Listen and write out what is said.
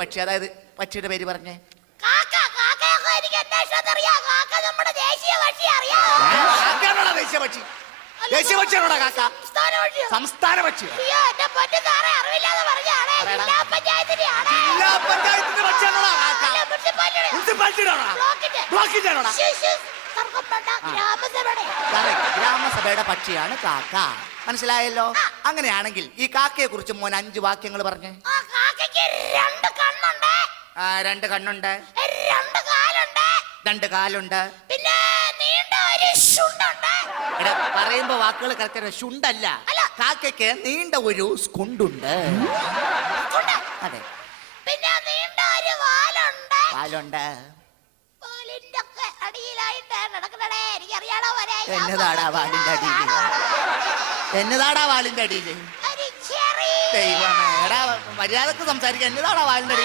പക്ഷി, അതായത് പക്ഷിയുടെ പേര് പറഞ്ഞേ. ദേശീയ പക്ഷി. ദേശീയ പക്ഷിയാണോടാ കാക്ക? സംസ്ഥാന പക്ഷി. ജില്ലാ പഞ്ചായത്തിന്റെ പക്ഷിയാണോടാ കാക്ക? ബ്ലോക്കിന്റെയാണോടാ? ഗ്രാമസഭയുടെ പക്ഷിയാണ് കാക്ക. മനസ്സിലായല്ലോ? അങ്ങനെയാണെങ്കിൽ ഈ കാക്കയെ കുറിച്ച് മോൻ 5 വാക്യങ്ങൾ പറഞ്ഞേ. 2 കണ്ണുണ്ട്, 2 കാലുണ്ട്, പിന്നെ പറയുമ്പോ വാക്കുകൾ കറക്റ്റ്. ശുണ്ടല്ല, കാക്കയ്ക്ക് നീണ്ട ഒരു സ്കുണ്ടുണ്ട്. അതെ, പിന്നെ നീണ്ട ഒരു വാലുണ്ട്. എന്നതാടാ വാലിന്റെ അടിയിൽ? എന്നതാടാ വാലിന്റെ അടിയിൽ? ദൈവമേ, മര്യാദക്ക് സംസാരിക്കാൻ. എന്നതാടാ വാലിന്റെ അടിയിൽ?